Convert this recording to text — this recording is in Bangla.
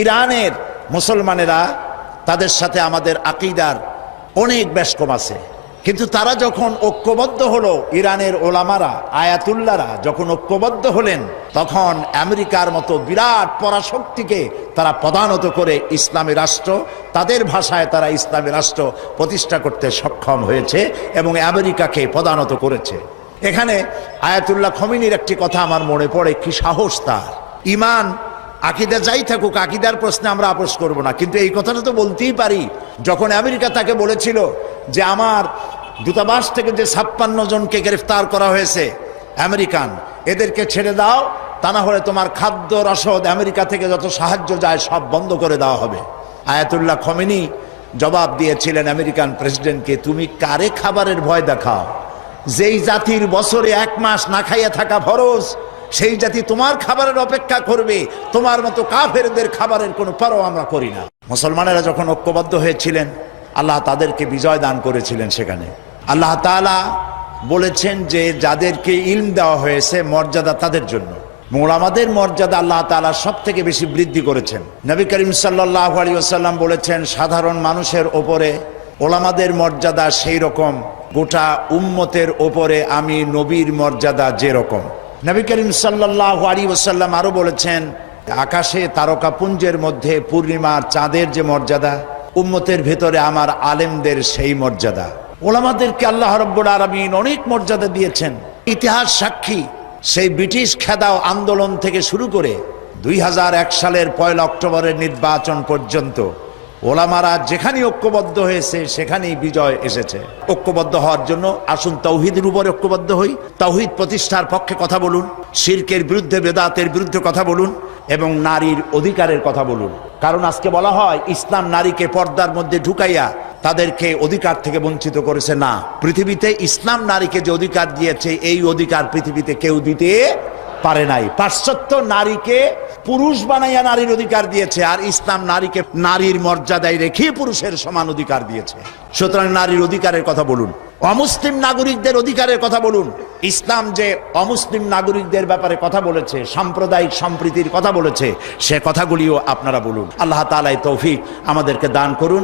ইরানের মুসলমানেরা তাদের সাথে আমাদের আকীদার অনেক বেশ কম আছে, কিন্তু তারা যখন ঐক্যবদ্ধ হলো, ইরানের ওলামারা আয়াতুল্লাহরা যখন ঐক্যবদ্ধ হলেন, তখন আমেরিকার মতো বিরাট পরাশক্তিকে তারা পদানত করে ইসলামী রাষ্ট্র, তাদের ভাষায় তারা ইসলামী রাষ্ট্র প্রতিষ্ঠা করতে সক্ষম হয়েছে এবং আমেরিকাকে পদানত করেছে। এখানে আয়াতুল্লাহ খমিনীর একটি কথা আমার মনে পড়ে, কি সাহস তার! ঈমান আকীদা যাই থাকুক, আকীদার প্রশ্নে আমরা আপোষ করব না, কিন্তু এই কথাটা তো বলতেই পারি। যখন আমেরিকা তাকে বলেছিল যে আমার দূতাবাস থেকে যে 56 জনকে গ্রেফতার করা হয়েছে আমেরিকান, এদেরকে ছেড়ে দাও, তা না হলে তোমার খাদ্য রসদ আমেরিকা থেকে যত সাহায্য যায় সব বন্ধ করে দেওয়া হবে। আয়াতুল্লাহ খমিনী জবাব দিয়েছিলেন আমেরিকান প্রেসিডেন্টকে, তুমি কারে খাবারের ভয় দেখাও? যেই জাতির বছরে 1 মাস না খাইয়া থাকা ফরজ, সেই জাতি তোমার খাবারের অপেক্ষা করবে? তোমার মতো কাফেরদের খাবারের কোনো পরোয়া আমরা করি না। মুসলমানেরা যখন ঐক্যবদ্ধ হয়েছিলেন, আল্লাহ তাদেরকে বিজয় দান করেছিলেন। সেখানে আল্লাহ তাআলা বলেছেন যে যাদেরকে ইলম দেওয়া হয়েছে মর্যাদা তাদের জন্য, ওলামাদের মর্যাদা আল্লাহ তাআলা সব থেকে বেশি বৃদ্ধি করেছেন। নবী করিম সাল্লাল্লাহু আলাইহি ওয়াসাল্লাম বলেছেন, সাধারণ মানুষের ওপরে ওলামাদের মর্যাদা সেই রকম, গোটা উম্মতের ওপরে আমি নবীর মর্যাদা যেরকম। নবী করিম সাল্লাল্লাহু আলাইহি ওয়াসাল্লাম আরো বলেছেন, আকাশে তারকাপুঞ্জের মধ্যে পূর্ণিমার চাঁদের যে মর্যাদা, উম্মতের ভেতরে আমার আলেমদের সেই মর্যাদা। ওলামাদেরকে আল্লাহ রাব্বুল আলামিন অনেক মর্যাদা দিয়েছেন। ইতিহাস সাক্ষী, সেই ব্রিটিশ খেদাও আন্দোলন থেকে শুরু করে 2001 সালের 1 অক্টোবরের নির্বাচন পর্যন্ত ওলামারা যেখানে ঐক্যবদ্ধ হয়েছে সেখানেই বিজয় এসেছে। ঐক্যবদ্ধ হওয়ার জন্য আসুন তাওহীদের উপরে ঐক্যবদ্ধ হই, তাওহীদ প্রতিষ্ঠার পক্ষে কথা বলুন, শিরকের বিরুদ্ধে, বেদাতের বিরুদ্ধে কথা বলুন এবং নারীর অধিকারের কথা বলুন। কারণ আজকে বলা হয় ইসলাম নারীকে পর্দার মধ্যে ঢুকাইয়া তাদেরকে অধিকার থেকে বঞ্চিত করেছে। না, পৃথিবীতে ইসলাম নারীকে যে অধিকার দিয়েছে, এই অধিকার পৃথিবীতে কেউ দিতে পারে নাই। পাশ্চাত্য নারীকে পুরুষ বানাইয়া নারীর অধিকার দিয়েছে, আর ইসলাম নারীকে নারীর মর্যাদায় রেখে পুরুষের সমান অধিকার দিয়েছে। সুতরাং নারীর অধিকারের কথা বলুন, অমুসলিম নাগরিকদের অধিকারের কথা বলুন। ইসলাম যে অমুসলিম নাগরিকদের ব্যাপারে কথা বলেছে, সাম্প্রদায়িক সম্প্রীতির কথা বলেছে, সে কথাগুলিও আপনারা বলুন। আল্লাহ তাআলা তৌফিক আমাদেরকে দান করুন।